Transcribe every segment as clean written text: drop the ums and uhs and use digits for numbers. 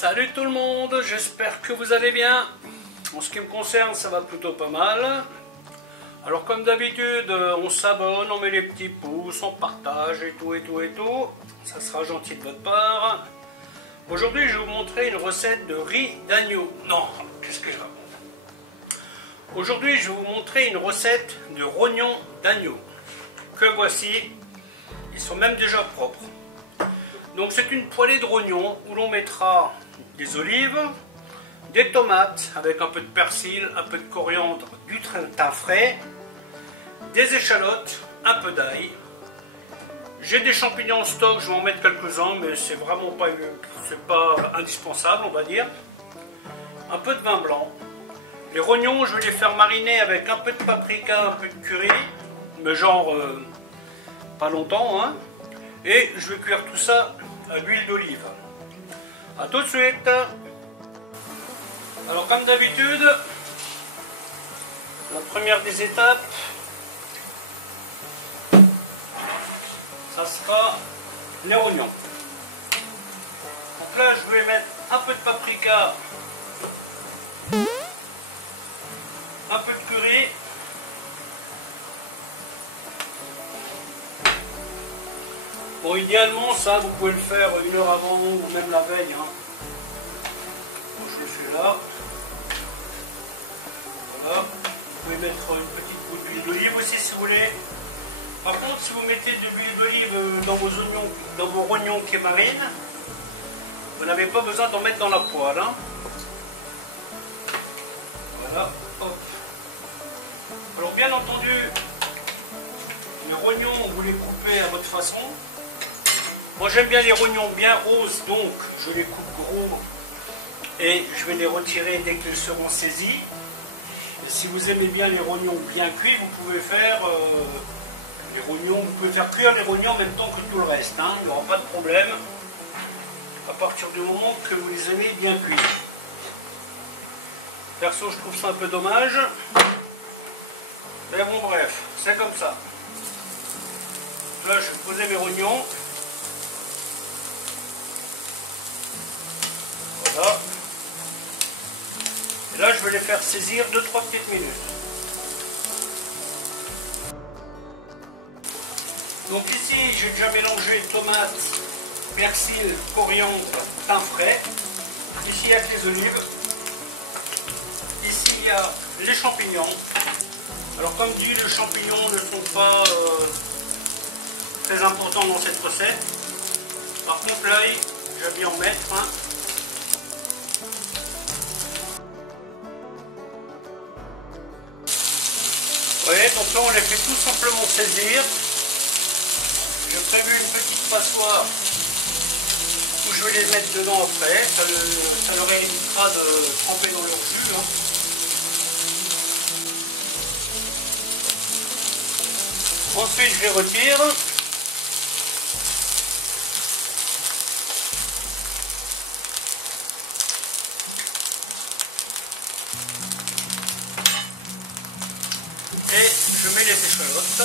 Salut tout le monde, j'espère que vous allez bien. En ce qui me concerne, ça va plutôt pas mal. Alors comme d'habitude, on s'abonne, on met les petits pouces, on partage et tout. Ça sera gentil de votre part. Aujourd'hui, je vais vous montrer une recette de riz d'agneau. Non, qu'est-ce que je raconte? Aujourd'hui, je vais vous montrer une recette de rognons d'agneau. Que voici. Ils sont même déjà propres. Donc c'est une poêlée de rognons où l'on mettra des olives, des tomates avec un peu de persil, un peu de coriandre, du thym frais, des échalotes, un peu d'ail. J'ai des champignons en stock, je vais en mettre quelques-uns, mais c'est vraiment pas indispensable, on va dire. Un peu de vin blanc. Les rognons, je vais les faire mariner avec un peu de paprika, un peu de curry, mais genre pas longtemps, hein. Et je vais cuire tout ça à l'huile d'olive. A tout de suite. Alors comme d'habitude, la première des étapes, ça sera les rognons. Donc là je vais mettre un peu de paprika, un peu de curry, bon, idéalement, ça, vous pouvez le faire une heure avant ou même la veille. Hein. Bon, je le fais là. Voilà. Vous pouvez mettre une petite goutte d'huile d'olive aussi si vous voulez. Par contre, si vous mettez de l'huile d'olive dans vos oignons, dans vos rognons qui marinent, vous n'avez pas besoin d'en mettre dans la poêle. Hein. Voilà. Hop. Alors, bien entendu, les rognons, vous les coupez à votre façon. Moi j'aime bien les rognons bien roses, donc je les coupe gros et je vais les retirer dès qu'ils seront saisis. Et si vous aimez bien les rognons bien cuits, vous pouvez faire vous pouvez faire cuire les rognons en même temps que tout le reste, hein. Il n'y aura pas de problème à partir du moment que vous les aimez bien cuits. Perso, je trouve ça un peu dommage, mais bon bref, c'est comme ça. Là je vais poser mes rognons. Voilà. Et là je vais les faire saisir 2-3 petites minutes. Donc ici j'ai déjà mélangé tomates, persil, coriandre, thym frais. Ici il y a les olives. Ici il y a les champignons. Alors comme dit, les champignons ne sont pas très importants dans cette recette. Par contre l'ail, j'aime bien en mettre. Hein. Vous voyez, donc là on les fait tout simplement saisir. J'ai prévu une petite passoire où je vais les mettre dedans après. Ça leur évitera de tremper dans leur jus. Hein. Ensuite je les retire. Et je mets les échalotes.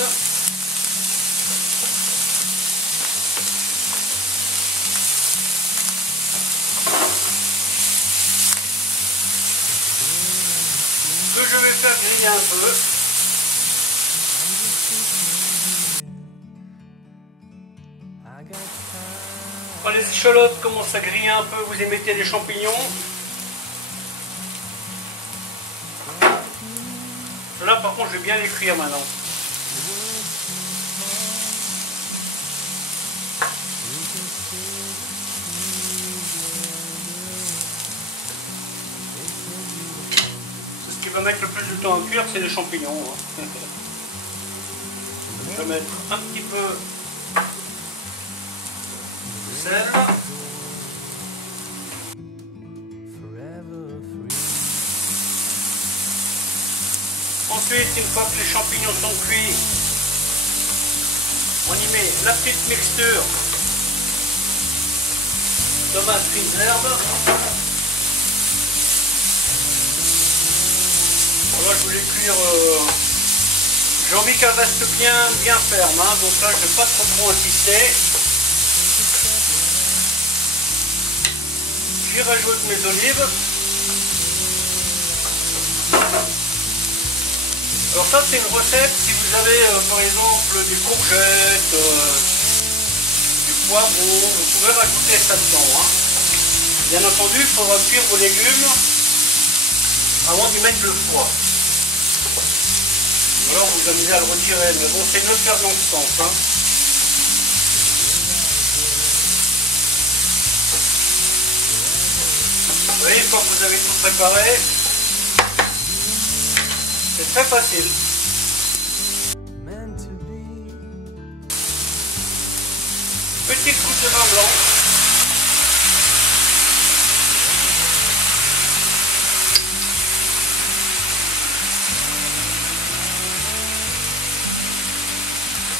Que je vais faire griller un peu. Quand les échalotes commencent à griller un peu, vous y mettez les champignons. Là par contre je vais bien les cuire maintenant. Ce qui va mettre le plus de temps à cuire, c'est les champignons. Hein. Je vais mettre un petit peu de sel. Ensuite, une fois que les champignons sont cuits, on y met la petite mixture tomate fines herbes. Voilà, je voulais cuire. J'ai envie qu'elle reste bien ferme, hein, donc là je ne vais pas trop insister. J'y rajoute mes olives. Alors ça c'est une recette si vous avez par exemple des courgettes, du poivron, vous pouvez rajouter ça dedans. Hein. Bien entendu, il faudra cuire vos légumes avant d'y mettre le froid. Ou alors vous amusez à le retirer, mais bon c'est mieux de faire dans ce sens. Hein. Vous voyez, une fois que vous avez tout préparé, c'est très facile. Petite goutte de vin blanc.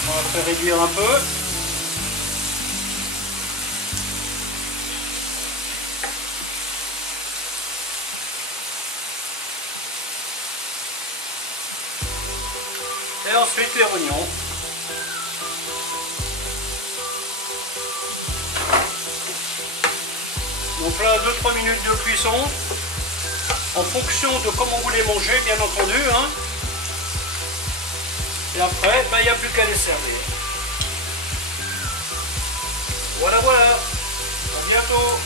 On va faire réduire un peu. Et ensuite les oignons. Donc là 2-3 minutes de cuisson. En fonction de comment vous les mangez, bien entendu. Hein. Et après, il n'y a plus qu'à les servir. Voilà, voilà. À bientôt.